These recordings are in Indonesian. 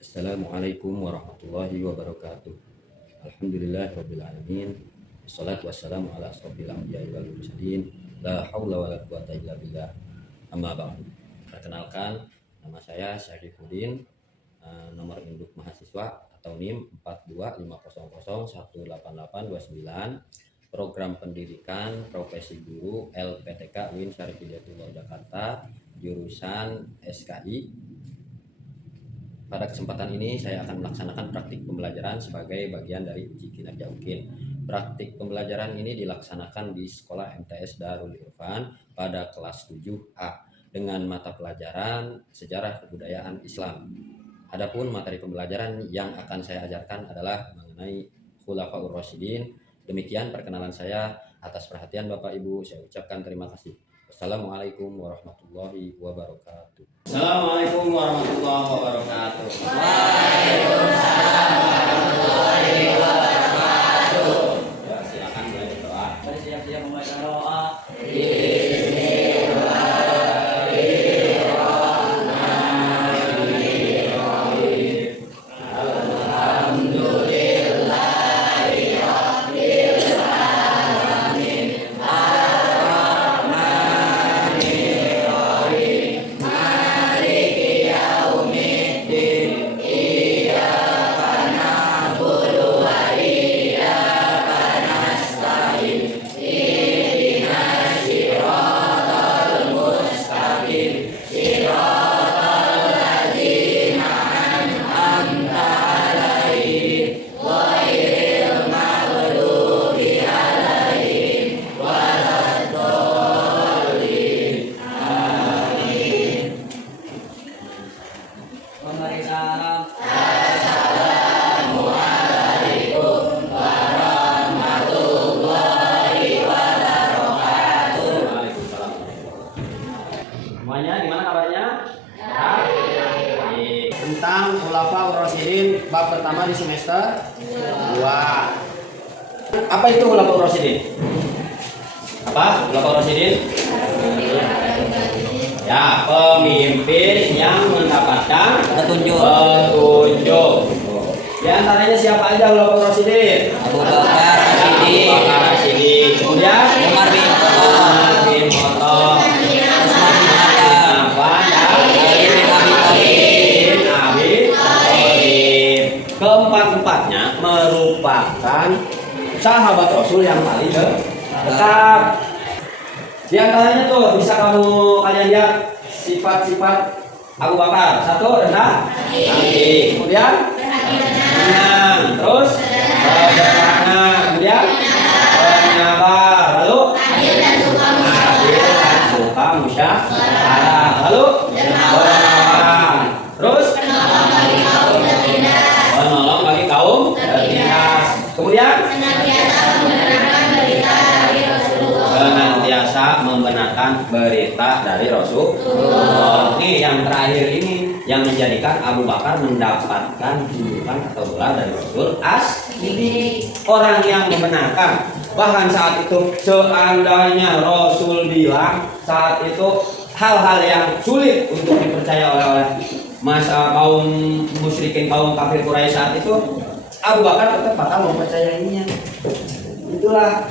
Assalamualaikum warahmatullahi wabarakatuh. Alhamdulillahirabbil alamin. Wassalatu wassalamu ala asrofil anbiya'i wal mursalin. La haula wala quwata illa billah. Amma ba'du. Perkenalkan, nama saya Syarifuddin, nomor induk mahasiswa atau NIM 42500188829, program pendidikan profesi guru LPTK UIN Syarif Hidayatullah Jakarta, jurusan SKI. Pada kesempatan ini saya akan melaksanakan praktik pembelajaran sebagai bagian dari uji kinerja UKIN. Praktik pembelajaran ini dilaksanakan di Sekolah MTS Darul Irfan pada kelas 7A dengan mata pelajaran Sejarah Kebudayaan Islam. Adapun materi pembelajaran yang akan saya ajarkan adalah mengenai Khulafaur Rasyidin. Demikian perkenalan saya. Atas perhatian Bapak Ibu saya ucapkan terima kasih. Assalamualaikum warahmatullahi wabarakatuh. Assalamualaikum warahmatullahi wabarakatuh. Waalaikumsalam warahmatullahi wabarakatuh. Ya, silakan mulai berdoa. Mari siap-siap membaca doa. Mari salam. Assalamualaikum warahmatullahi wabarakatuh. Waalaikumsalam. Semuanya gimana kabarnya? Baik. Tentang Khulafaur Rasyidin bab pertama di semester 2. Apa itu Khulafaur Rasyidin? Apa Khulafaur Rasyidin? Ya, pemimpin yang mendapatkan Petunjuk. Di antaranya siapa aja Khulafaur Rasyidin? Abu Bakar Rasyidin. Abu Bakar Rasyidin. Kemudian Umar bin Khattab. Umar bin Khattab. Utsman bin Affan. Affan dan Ali bin Abi Thalib. bin Abi Thalib. Keempat-empatnya merupakan sahabat Rasul yang paling dekat. Di antaranya tuh bisa kalian lihat sifat-sifat Abu Bakar. Satu, rendah hati. Kemudian tenang. Terus sederhana. Kemudian penyabar. Lalu adil dan suka musyawarah. Lalu dermawan. Terus penolong bagi kaum tertindas. Kemudian senantiasa membenarkan berita dari Rasulullah. Ini yang terakhir ini yang menjadikan Abu Bakar mendapatkan julukan atau gelar dari Rasul As-Siddiq, orang yang membenarkan. Bahkan saat itu seandainya Rasul bilang saat itu hal-hal yang sulit untuk dipercaya oleh masa kaum musyrikin, kaum kafir Quraisy saat itu, Abu Bakar tetap bakal mempercayainya. Itulah.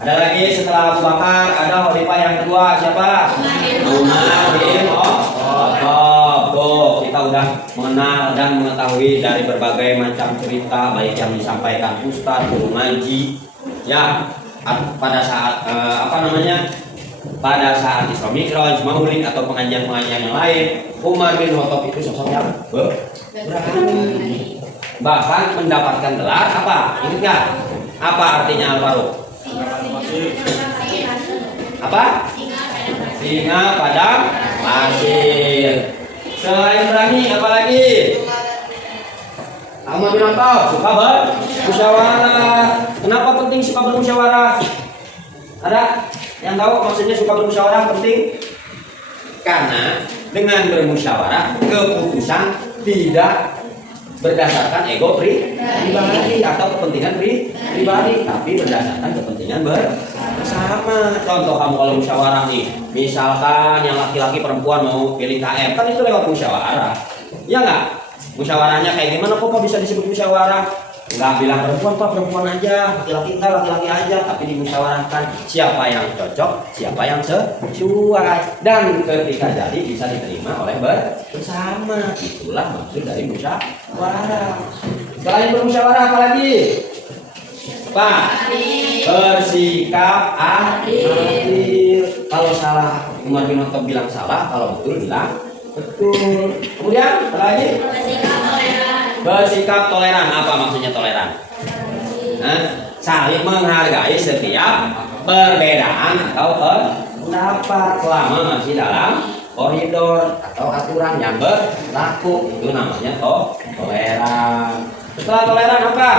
Ada lagi setelah Abu Bakar, ada khalifah yang kedua siapa? Umar bin Khattab. Tuh, kita udah mengenal dan mengetahui dari berbagai macam cerita baik yang disampaikan ustaz, guru ngaji. Ya, pada saat pada saat Isra Mi'raj, Maulid atau pengajian-pengajian yang lain, Umar bin Khattab itu sosok yang berani. Bahkan mendapatkan gelar apa? Ingat nggak? Apa artinya Al-Faruq? Apa? Singa padang pasir. Selain berani apa lagi? Ahmad bin Hanbal suka bermusyawarah. Kenapa penting suka bermusyawarah? Ada yang tahu maksudnya suka bermusyawarah penting? Karena dengan bermusyawarah keputusan tidak berdasarkan ego pribadi atau kepentingan pribadi, tapi berdasarkan kepentingan bersama. Contoh kamu kalau musyawarah nih, misalkan yang laki-laki perempuan mau pilih KM, kan itu lewat musyawarah, ya nggak? Musyawarahnya kayak gimana kok bisa disebut musyawarah? Enggak bilang perempuan Pak, perempuan aja, laki-laki enggak, laki-laki aja, tapi dimusyawarahkan siapa yang cocok, siapa yang sesuai, dan ketika jadi bisa diterima oleh bersama. Itulah maksud dari musyawarah. Selain bermusyawarah apa lagi? Pak, bersikap adil. Kalau salah Umar bin Khattab bilang salah, kalau betul bilang betul. Kemudian apa lagi? Bersikap toleran. Apa maksudnya toleran? Saling menghargai setiap perbedaan atau pendapat selama masih dalam koridor atau aturan yang berlaku. Itu namanya toleran. Setelah toleran apa?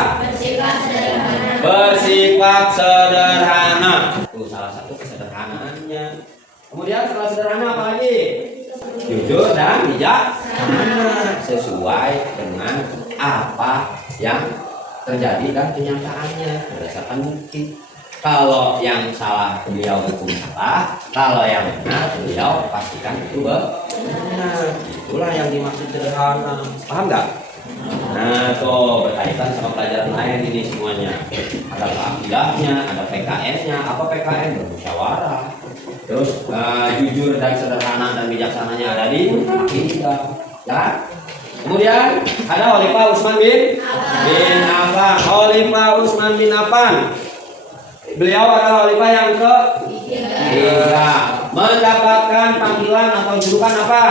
Bersifat sederhana. Itu salah satu kesederhanaannya. Kemudian setelah sederhana apa lagi? Jujur dan bijaksana, sesuai dengan apa yang terjadi dan kenyataannya berdasarkan bukti. Kalau yang salah beliau hukum salah, kalau yang benar beliau pastikan itu benar. Itulah yang dimaksud sederhana. Paham nggak? Nah, tuh berkaitan sama pelajaran lain ini semuanya. Ada akidahnya, ada PKN-nya. Apa PKN? Bermusyawarah. Terus jujur dan sederhana dan bijaksananya ada di akidah. Ya. Kemudian ada Khalifah Utsman bin Affan. Khalifah Utsman bin Affan. Beliau adalah khalifah yang ketiga. Mendapatkan panggilan atau julukan apa?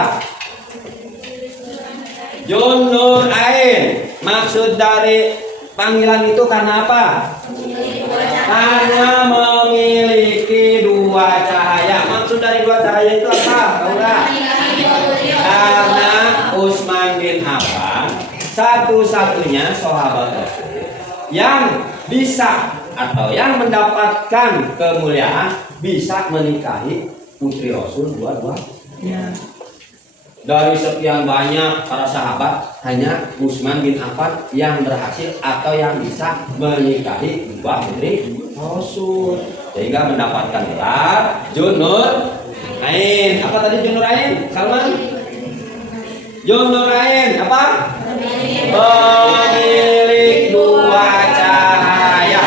Junur Ain. Maksud dari panggilan itu karena apa? Karena memiliki dua cahaya. Maksud dari dua cahaya itu apa? Tahu nggak? Karena Utsman bin Affan satu-satunya sahabat Rasul yang bisa atau yang mendapatkan kemuliaan bisa menikahi putri Rasul dua-duanya. Dari sekian banyak para sahabat, hanya Utsman bin Affan yang berhasil atau yang bisa menikahi dua putri Rasul, sehingga mendapatkan gelar Junur Ain. Apa tadi Junur Ain? Salman? Junur Ain apa? Pemilik dua cahaya.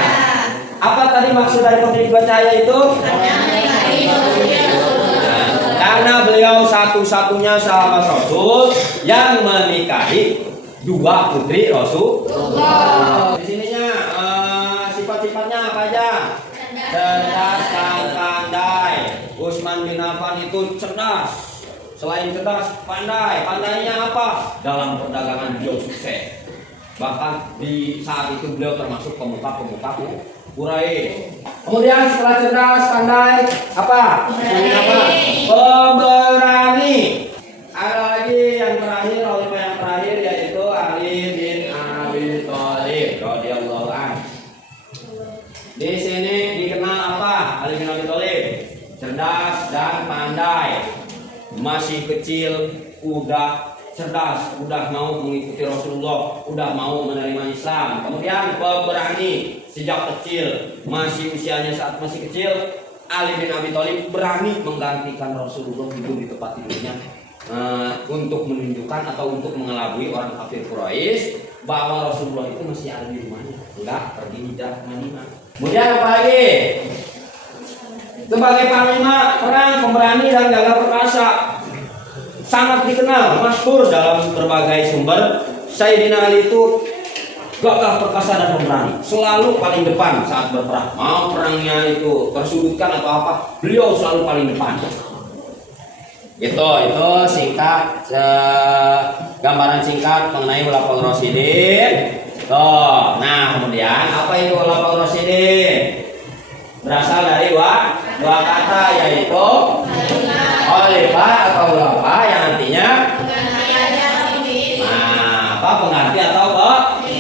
Apa tadi maksud dari pemilik dua cahaya itu? Karena beliau satu-satunya sahabat Rasul yang menikahi dua putri Rasul. Di sininya sifat-sifatnya apa aja? Cerdas dan pandai. Utsman bin Affan itu cerdas. Selain cerdas, pandai. Pandainya apa? Dalam perdagangan beliau sukses. Bahkan di saat itu beliau termasuk pemuka Quraisy. Kemudian setelah cerdas, pandai, apa? Pemberani. Ada lagi yang terakhir, khalifah yang terakhir yaitu Ali bin Abi Thalib radhiyallahu anhu. Di sini dikenal apa? Ali bin Abi Thalib cerdas dan pandai. Masih kecil udah cerdas, udah mau mengikuti Rasulullah, udah mau menerima Islam. Kemudian pemberani. Sejak kecil, masih usianya saat masih kecil, Ali bin Abi Thalib berani menggantikan Rasulullah hidup di tempat tidurnya untuk menunjukkan atau untuk mengelabui orang kafir Quraisy bahwa Rasulullah itu masih ada di rumahnya, enggak pergi hijrah ke Madinah. Kemudian apa lagi? Sebagai panglima perang, pemberani dan gagah perkasa, sangat dikenal, masyhur dalam berbagai sumber. Sayyidina Ali itu gagah perkasa dan pemberani, selalu paling depan saat berperang. Mau perangnya itu tersudutkan atau apa, beliau selalu paling depan. Itu singkat gambaran singkat mengenai Khulafaur Rasyidin. Nah, kemudian apa itu Khulafaur Rasyidin? Berasal dari dua kata, yaitu khalifah atau khulafa yang artinya pengerti atau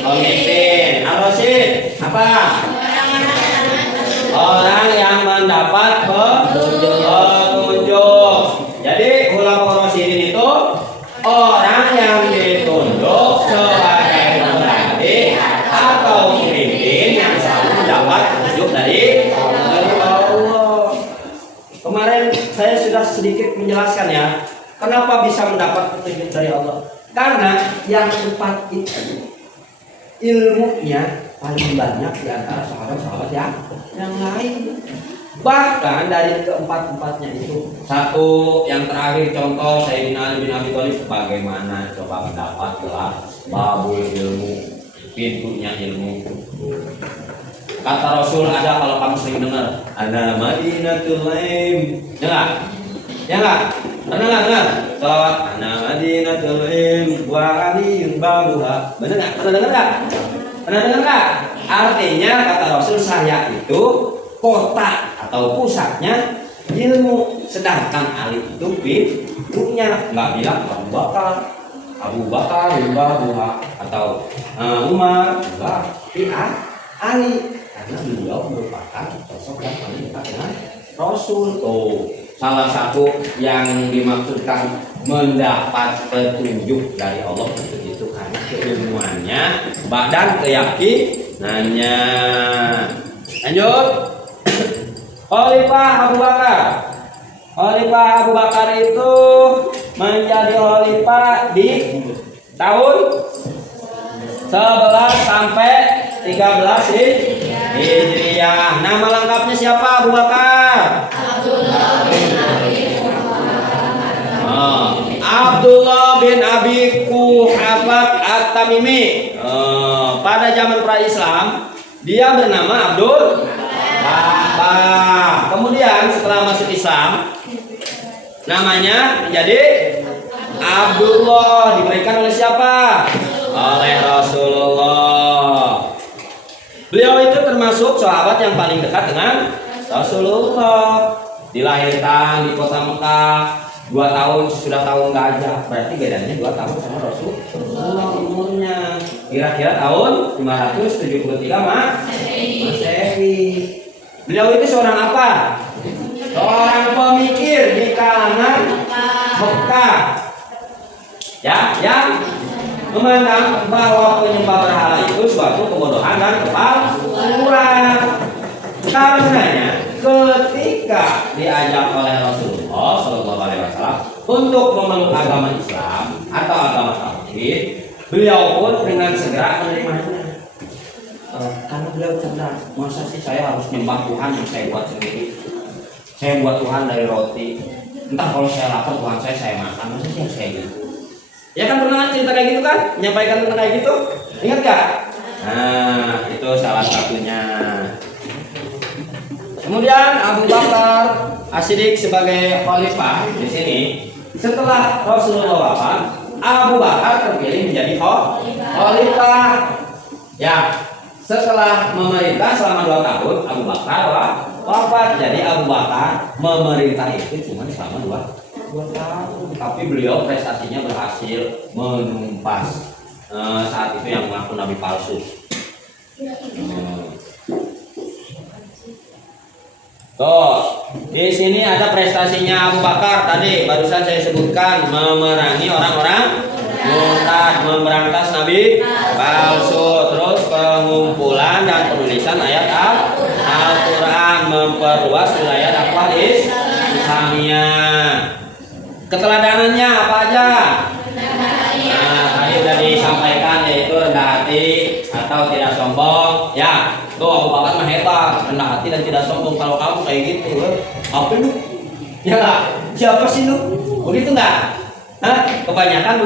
pemimpin. Ar-Rasyid apa? Orang yang mendapat petunjuk. Jadi Khulafaur Rasyidin itu orang yang ditunjuk sebagai pengganti atau pemimpin yang selalu mendapat petunjuk dari Allah. Kemarin saya sudah sedikit menjelaskan ya, kenapa bisa mendapat petunjuk dari Allah. Karena yang empat itu ilmunya paling banyak di antara sahabat-sahabat yang lain. Bahkan dari keempat-empatnya itu, satu yang terakhir contoh Sayyidina Ali bin Abi Thalib, bagaimana coba mendapat gelar babul ilmu, pintunya ilmu. Kata Rasul ada, kalau kamu sering dengar, ana Madinatul Ilm. Ya enggak? Ya enggak? Pernah enggak dengar? Salawat ana Madinatul Ilm wa aliyun babuha. Benar enggak? Pernah dengar enggak? Pernah dengar enggak? Artinya kata Rasul, saya itu kota atau pusatnya ilmu, sedangkan Ali itu pintunya. Enggak bilang Abu Bakar babuha atau Umar, enggak. Ali, karena beliau merupakan sosok yang paling dekat dengan Rasul. Salah satu yang dimaksudkan mendapat petunjuk dari Allah itu karena keilmuannya dan keyakinannya. Lanjut. Khalifah Abu Bakar. Khalifah Abu Bakar itu menjadi khalifah di tahun 11 sampai 13 Hijriah. Nama lengkapnya siapa Abu Bakar? Abdullah bin Abi Quhafah At-Tamimi. Pada zaman pra-Islam dia bernama Abdul Wahab. Kemudian setelah masuk Islam namanya menjadi Abdullah, diberikan oleh siapa? Oleh Rasulullah. Beliau itu termasuk sahabat yang paling dekat dengan Rasulullah. Dilahirkan di kota Mekah, 2 tahun sudah tahun gajah, berarti bedanya 2 tahun sama Rasulullah umurnya. Kira-kira tahun 573 Masehi. Beliau itu seorang apa? Seorang pemikir di kalangan Mekah. Ya, yang memandang bahwa penyembah berhala itu suatu kebodohan dan kepalsuan. Karenanya ketika diajak oleh Rasulullah SAW untuk memeluk agama Islam atau agama tauhid, beliau pun dengan segera menerimanya. Karena beliau cerdas, masa sih saya harus menyembah Tuhan yang saya buat sendiri? Saya buat Tuhan dari roti. Entah kalau saya lapar Tuhan saya makan, masa sih saya gitu? Ya kan pernah cerita kayak gitu kan? Menyampaikan tentang kayak gitu? Ingat gak? Nah, itu salah satunya. Kemudian Abu Bakar As-Siddiq sebagai khalifah di sini. Setelah Rasulullah wafat, Abu Bakar terpilih menjadi khalifah. Ya, setelah memerintah selama 2 tahun, Abu Bakar wafat. Jadi Abu Bakar memerintah itu cuma selama 2 tahun. Tapi beliau prestasinya berhasil menumpas saat itu yang mengaku nabi palsu. Tuh, di sini ada prestasinya Abu Bakar tadi barusan saya sebutkan, memerangi orang-orang murtad, memberantas nabi palsu, terus pengumpulan dan penulisan ayat Al-Quran, memperluas wilayah dakwah Islamiyah. Keteladanannya apa aja? Nah, tadi sudah disampaikan, yaitu rendah hati atau tidak sombong. Ya, tuh Abu Bakar mah hebat, rendah hati dan tidak sombong. Kalau kamu kayak gitu, apa lu? Ya nggak? Siapa sih lu? Begitu nggak? Hah? Kebanyakan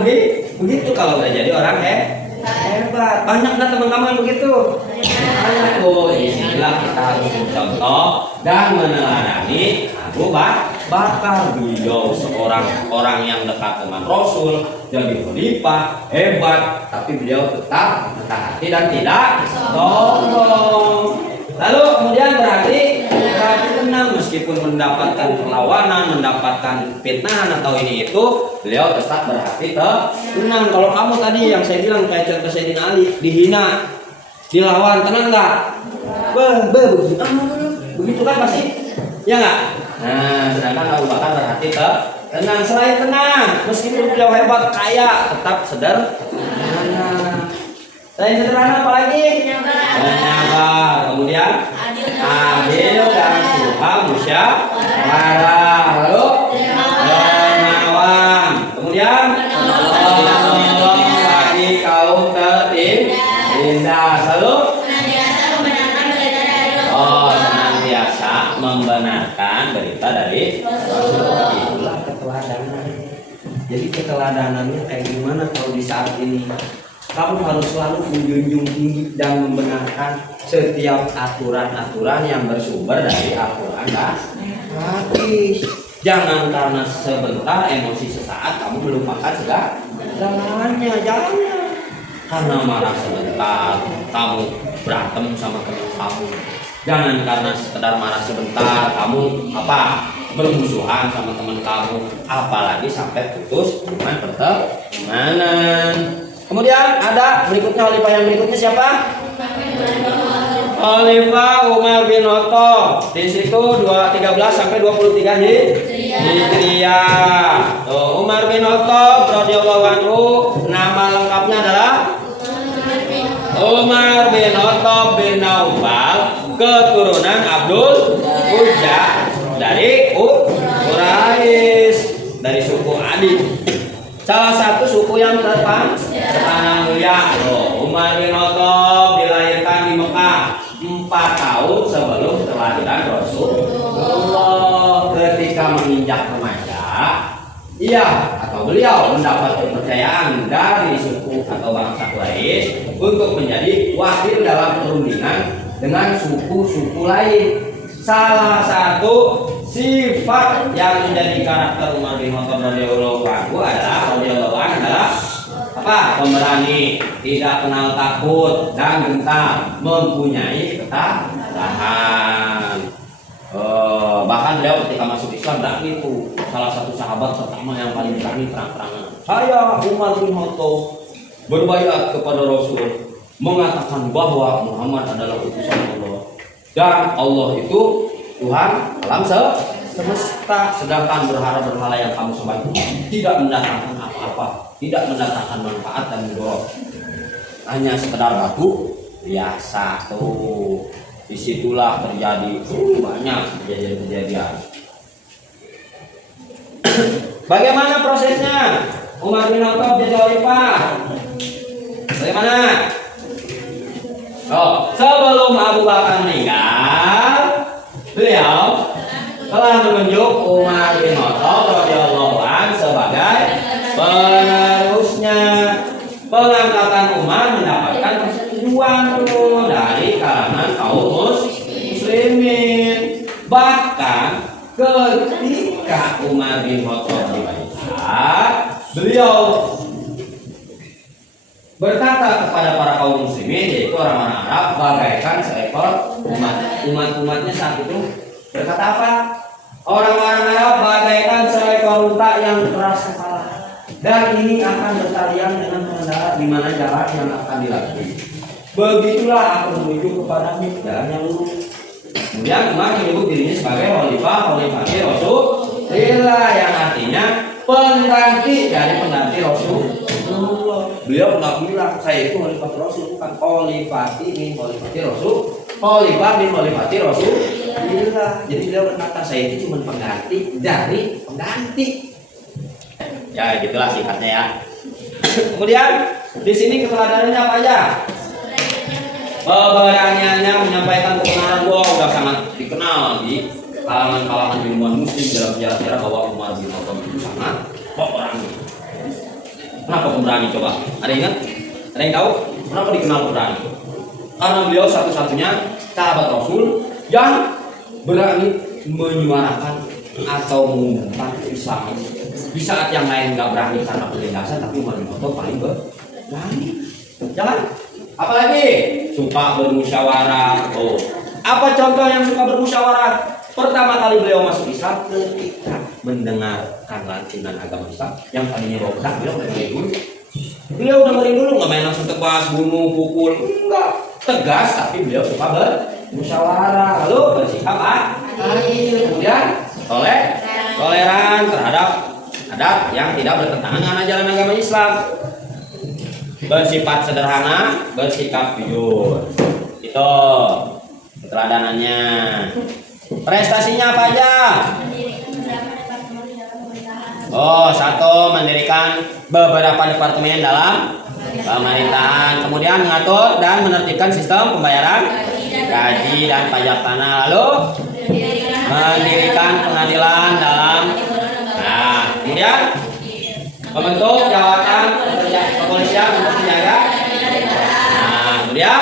begitu kalau udah jadi orang hebat. Banyak nggak teman-teman begitu? Banyak. Oh, inilah kita harus mencontoh dan meneladani Abu Bakar. Beliau seorang orang yang dekat dengan Rasul, jadi khalifah hebat, tapi beliau tetap rendah hati dan tidak sombong. Lalu kemudian berarti tenang, meskipun mendapatkan perlawanan, mendapatkan fitnahan atau ini itu, beliau tetap berhati tenang. Kalau kamu tadi yang saya bilang kayak contoh Sayyidina Ali, dihina, dilawan, tenang nggak? Begitu kan pasti, ya nggak? Nah, sedangkan Abu Bakar berhati tenang. Selain tenang, meskipun beliau hebat, kaya, tetap sederhana. Selain sederhana apa lagi? Penyabar. Kemudian adil dan suka musyawarah. Lalu dermawan. Kemudian Jadi keteladanannya kayak gimana kalau di saat ini? Kamu harus selalu menjunjung tinggi dan membenarkan setiap aturan-aturan yang bersumber dari Al-Quran dan hadis. Jangan karena sebentar emosi sesaat kamu melupakan segalanya. Jangan. Karena marah sebentar kamu berantem sama teman kamu. Jangan karena sekedar marah sebentar kamu bermusuhan sama teman kamu, apalagi sampai putus hubungan pertemanan. Kemudian ada berikutnya khalifah yang berikutnya siapa? Khalifah Umar bin Khattab. Di situ 13 sampai 23 Hijriah. Umar bin Khattab radhiyallahu anhu, nama lengkapnya adalah Umar bin Khattab bin Naufal, keturunan Abdul Uzza dari Quraisy, dari suku Adi. Salah satu suku yang terdepan mulia. Umar bin Khattab dilahirkan di Mekah 4 tahun sebelum kelahiran Rasulullah. Ketika menginjak remaja, beliau mendapat kepercayaan dari suku atau bangsa Quraisy untuk menjadi wakil dalam perundingan dengan suku-suku lain. Salah satu sifat yang menjadi karakter Umar bin Khattab radhiyallahu anhu adalah pemberani, tidak kenal takut dan gentar, mempunyai ketabahan. Bahkan beliau ketika masuk Islam berani itu salah satu sahabat pertama yang paling berani terang-terangan. Saya Umar bin Khattab berbaiat kepada Rasul, mengatakan bahwa Muhammad adalah utusan Allah dan Allah itu Tuhan alam semesta, sedangkan berhala yang kamu sembah itu tidak mendatangkan apa-apa, tidak mendatangkan manfaat dan mudarat, hanya sekedar batu biasa. Tuh disitulah terjadi banyak kejadian-kejadian. Bagaimana prosesnya Umar bin Khattab jadi khalifah? Bagaimana? Sebelum Abu Bakar meninggal, beliau telah menunjuk Umar bin Khattab radhiyallahu anhu sebagai penerusnya. Pengangkatan Umar mendapatkan persetujuan dari kalangan kaum muslimin. Bahkan ketika Umar bin Khattab dibaiat, beliau berkata kepada para kaum muslimin, yaitu orang-orang Arab, bagaikan seekor umat-umatnya saat itu berkata apa? Orang-orang Arab bagaikan seekor unta yang keras kepala, dan ini akan bertalian dengan pengendara di mana jalan yang akan dilalui. Begitulah aku menuju kepada jalan yang lurus. Kemudian Umar menyebut dirinya sebagai khalifah Rasulullah, yang artinya pengganti dari pengganti Rasulullah. Beliau pernah bilang, saya itu khalifah Rasul, bukan khalifati min khalifati Rasul, khalifah min khalifati Rasulullah. Jadi beliau berkata, saya itu cuma pengganti dari pengganti. Ya gitulah singkatnya ya. Kemudian di sini keteladanannya apa aja? Keberaniannya menyampaikan kebenaran. Udah sangat dikenal di kalangan ilmuwan muslim dalam sejarah bahwa Umar bin Khattab itu sangat pemberani. Kenapa pemberani coba? Ada yang ingat? Ada yang tahu? Kenapa dikenal pemberani? Karena beliau satu-satunya sahabat Rasul yang berani menyuarakan atau mengumumkan Islam di saat yang lain nggak berani karena penindasan, tapi Umar bin Khattab paling berani. Jangan. Apalagi suka bermusyawarah. Apa contoh yang suka bermusyawarah? Pertama kali beliau masuk Islam ketika mendengarkan lantunan agama Islam yang tadinya bawa pedang, beliau dengerin dulu. Beliau dengerin dulu, nggak main langsung tebas, bunuh, pukul, enggak. Tegas, tapi beliau suka bermusyawarah. Lalu bersikap adil, kemudian toleran terhadap adat yang tidak bertentangan dengan ajaran agama Islam. Bersifat sederhana, bersikap jujur. Itu keteladanannya. Prestasinya apa aja? Satu, mendirikan beberapa departemen dalam pemerintahan, kemudian mengatur dan menertibkan sistem pembayaran gaji dan pajak tanah, lalu mendirikan pengadilan dalam, kemudian membentuk jawatan kepolisian untuk menjaga. Nah, kemudian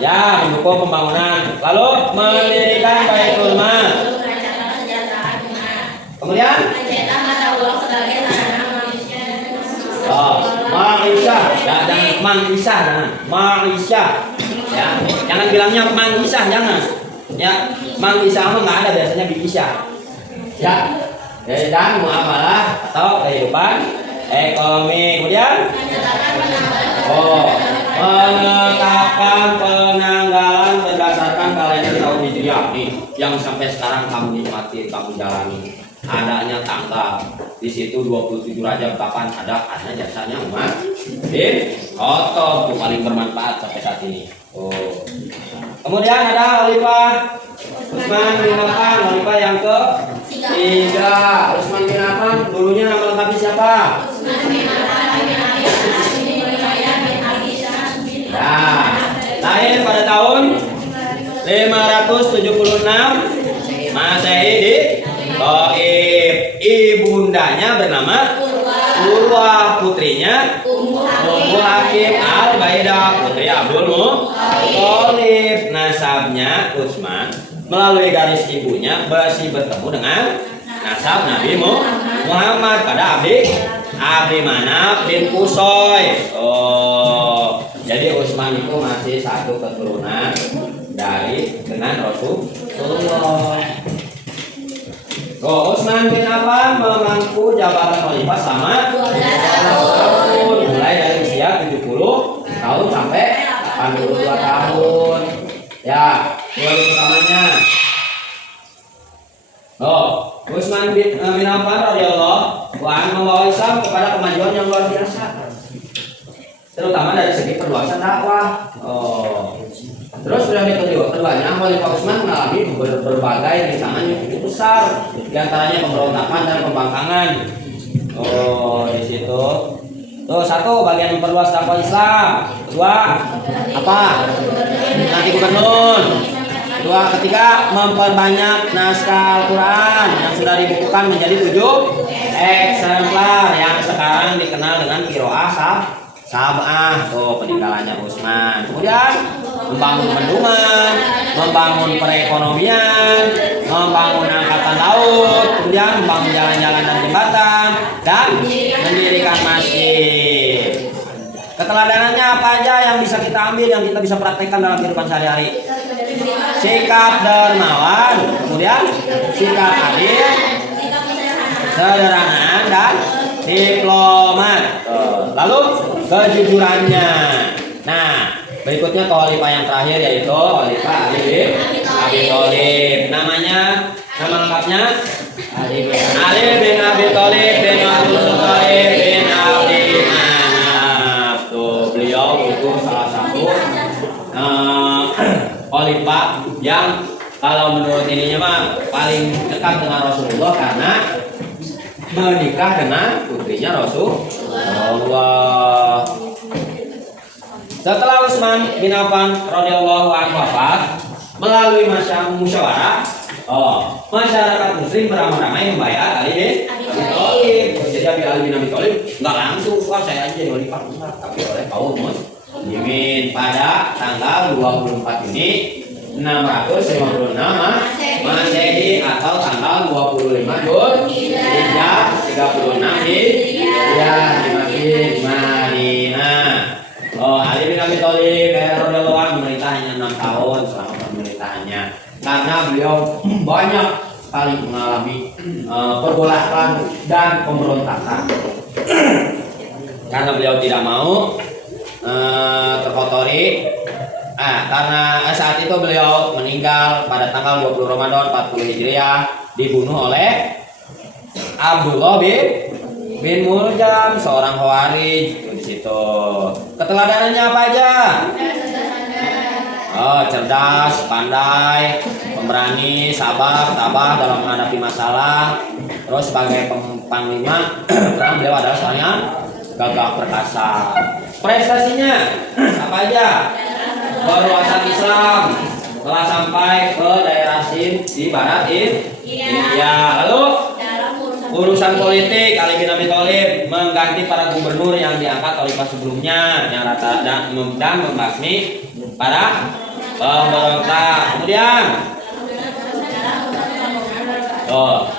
ya mendukung pembangunan. Lalu mendirikan Baitul Mal. Kemudian Malaysia, jangan Malaysia, Malaysia. Ya, jangan bilangnya Malaysia, jangan. Ya, Malaysia mah nggak ada, biasanya Bisa. Ya, dan muamalah atau kehidupan ekonomi. Kemudian, menetapkan penanggalan berdasarkan kalender tahun Hijriah nih, yang sampai sekarang kamu nikmati, kamu jalani. Adanya tanggal di situ 27 Rajab kapan ada jasanya umat bin Khattab, itu paling bermanfaat sampai saat ini. Kemudian ada Khalifah Utsman bin Affan, Khalifah yang ke-3. Utsman bin Affan dulunya nama lengkapnya siapa? Nah, lahir pada tahun 576 Masehi di Taif. Ibundanya bernama Urwah, putrinya Ummu Hakim Al-Baidah, putri Abdul Muthalib. Nasabnya Utsman melalui garis ibunya masih bertemu dengan nasab Nabi Muhammad pada Abdi Manaf bin Qusay. Jadi Utsman itu masih satu keturunan dengan Rasulullah. Utsman bin Affan memangku jabatan khalifah sama 12 tahun, mulai dari usia 70 tahun sampai 82 tahun. Ya, periode pertamanya. Utsman bin Affan radhiyallahu anhu membawa Islam kepada kemajuan yang luar biasa, terutama dari segi perluasan dakwah. Terus periode keduanya Khalifah Utsman mengalami berbagai rintangan yang cukup besar, diantaranya pemberontakan dan pembangkangan. Di situ. Tuh, satu, bagian memperluas dakwah Islam. Kedua, apa? Nanti gubernur. Kedua, ketiga, memperbanyak naskah Al-Quran yang sudah dibukukan menjadi 7 eksemplar yang sekarang dikenal dengan Qiraah Sab'ah. Tuh, peninggalannya Utsman. Kemudian membangun bendungan, membangun perekonomian, membangun angkatan laut, kemudian membangun jalan-jalan dan jembatan, dan mendirikan masjid. Keteladanannya apa aja yang bisa kita ambil, yang kita bisa praktekkan dalam kehidupan sehari-hari? Sikap dermawan, kemudian sikap adil, sederhanaan, dan diplomat. Lalu kejujurannya. Nah, berikutnya khalifah yang terakhir yaitu Khalifah Ali bin Abi Thalib. Nama lengkapnya Ali bin Abi Thalib bin Abdul Muthalib bin Abdi Manaf. Tuh, beliau itu salah satu khalifah yang kalau menurut ininya mah paling dekat dengan Rasulullah karena menikah dengan putrinya Rasulullah. Setelah Utsman bin Affan radhiyallahu anhu wafat, melalui musyawarah, masyarakat muslim beramai-ramai membayar Ali bin Abi Thalib. Jadi Ali bin Abi Thalib nggak langsung, saya aja jadi khalifah, tapi oleh kaum muslimin pada tanggal 24 Juni 656 Masehi atau tanggal 25 Dzulhijjah 36 Hijriah di Madinah. Ali bin Abi Thalib radhiyallahu anhu memerintah hanya 6 tahun selama pemerintahannya karena beliau banyak sekali mengalami pergolakan dan pemberontakan. Karena beliau tidak mau terkotori. Karena saat itu beliau meninggal pada tanggal 20 Ramadan 40 Hijriah, dibunuh oleh Abdullah bin Muljam, seorang Khawarij di situ. Keteladanannya apa aja? Cerdas, pandai, pemberani, sabar, tabah dalam menghadapi masalah. Terus sebagai panglima, beliau adalah seorang gagah perkasa. Prestasinya apa aja? Perluasan Islam telah sampai ke daerah Sind di barat India. Lalu Urusan politik, Ali bin Abi Thalib mengganti para gubernur yang diangkat khalifah sebelumnya yang rata dan membasmi para pemberontak. Kemudian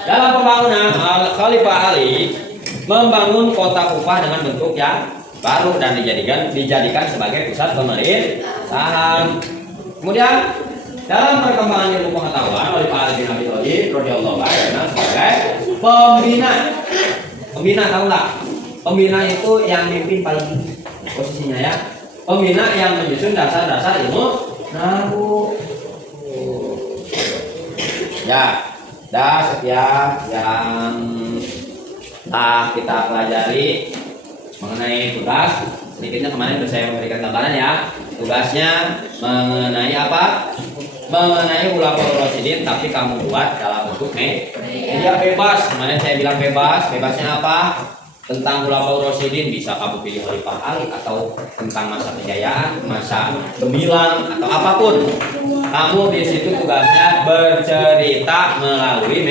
dalam pembangunan Khalifah Ali membangun kota Kufah dengan bentuk yang baru dan dijadikan sebagai pusat pemerintahan. Kemudian dalam perkembangan ilmu pengetahuan Khalifah Ali bin Abi Thalib radhiyallahu anhu sebagai pembina. Pembina tahu nggak? Pembina itu yang mimpin paling tinggi posisinya ya. Pembina yang menyusun dasar-dasar ilmu nahu. Ya. Sekian yang kita pelajari mengenai tugas. Sedikitnya kemarin sudah saya memberikan gambaran ya. Tugasnya mengenai apa? Mengenai Khulafaur Rasyidin, tapi kamu buat dalam bentuk media bebas. Kemarin saya bilang bebas. Bebasnya apa? Tentang Khulafaur Rasyidin bisa kamu pilih Khalifah Ali atau tentang masa kejayaan, masa gemilang atau apapun. Kamu di situ tugasnya bercerita melalui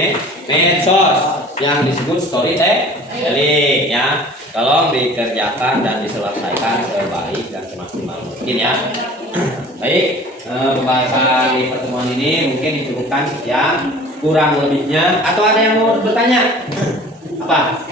medsos yang disebut storytelling ya. Tolong dikerjakan dan diselesaikan sebaik dan semaksimal mungkin ya. Baik, pembahasan di pertemuan ini mungkin dicukupkan sekian, kurang lebihnya atau ada yang mau bertanya? Apa?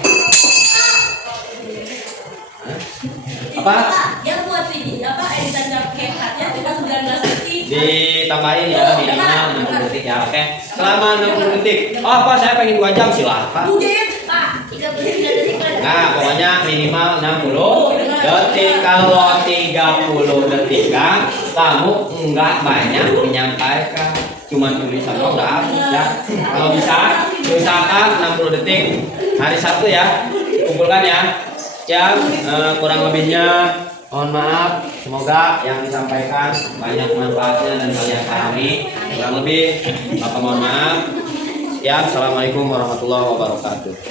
Apa? Yang buat ini apa editan kehatnya cuma 19 detik. Ditambahin ya minimal 60 detik ya. Oke. Selama 60 detik. Oh, apa saya pengen 2 jam silahkan. Mungkin Pak 33 detik. Nah, pokoknya minimal 60 detik. Kalau 30 detik kan kamu enggak banyak menyampaikan. Cuma tulisan doang udah habis ya. Kalau bisa usahakan 60 detik. Hari Sabtu ya. Kumpulkan ya. Yang kurang lebihnya mohon maaf, semoga yang disampaikan banyak manfaatnya dan kalian pahami. Kurang lebih mohon maaf. Ya, assalamualaikum warahmatullahi wabarakatuh.